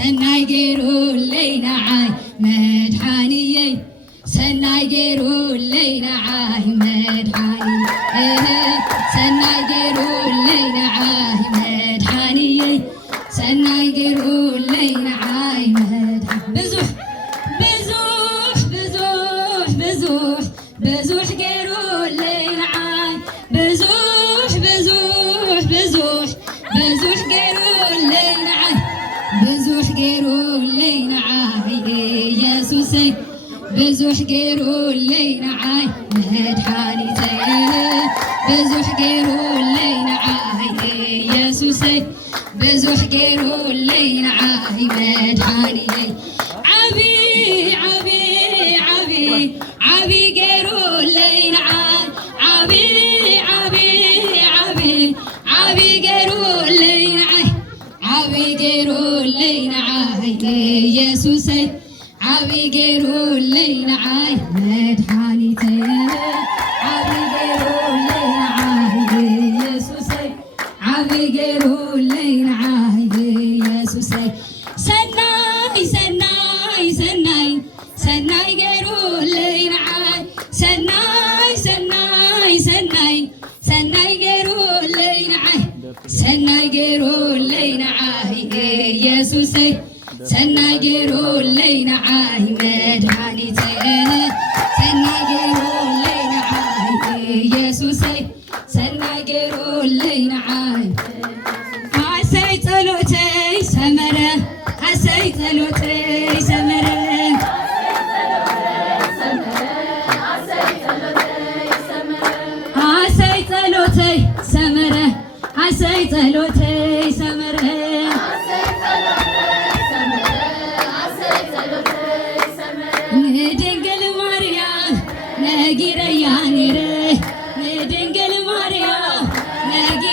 ሰናይ ገይሩለይ ንዓይ መድኃኒየይ ሰናይ ገይሩለይ ንዓይ መድኃኒ ሰናይ ገይሩለይ ንዓይ መድኃኒየይ ሰናይ ገይሩለይ ንዓይ መድኃኒ ብዙሕ ገይሩለይ ንዓይ ብዙሕ ገይሩለይ ንዓይ ብዙሕ ገይሩለይ ንዓይ ኢየሱሰይ ብዙሕ ገይሩለይ ንዓይ መድኃኒተይ ብዙሕ ገይሩለይ ንዓይ ኢየሱሰይ ብዙሕ ገይሩለይ ንዓይ መድኃኒየይ ዓብይ ገይሩለይ ንዓይ ዓብይ ገይሩለይ ንዓይ ዓብይ ገይሩለይ ንዓይ ኢየሱሰይ ዓብይ ገይሩለይ ንዓይ መድኃኒተይ ዓብይ ገይሩለይ ንዓይ ኢየሱሰይ ዓብይ ገይሩለይ ንዓይ ኢየሱሰይ ሰናይ ገይሩለይ ንዓይ ሰናይ ገይሩለይ ንዓይ ሰናይ ገይሩለይ ንዓይ ኢየሱሰይ ሰናይ ገይሩለይ ንዓይ መድኃኒተይ ሰናይ ገይሩለይ ንዓይ ኢየሱሰይ ሰናይ ገይሩለይ ንዓይ ሓሰይ ጸሎተይ ሰመረ ሓሰይ ጸሎተይ ሰመረ ሓሰይ ጸሎተይ ሰመረ ሓሰይ ጸሎተይ ሰመረ ንድንግል ማርያም ነጊረያ ነይረ ንድንግል ማርያም ነጊ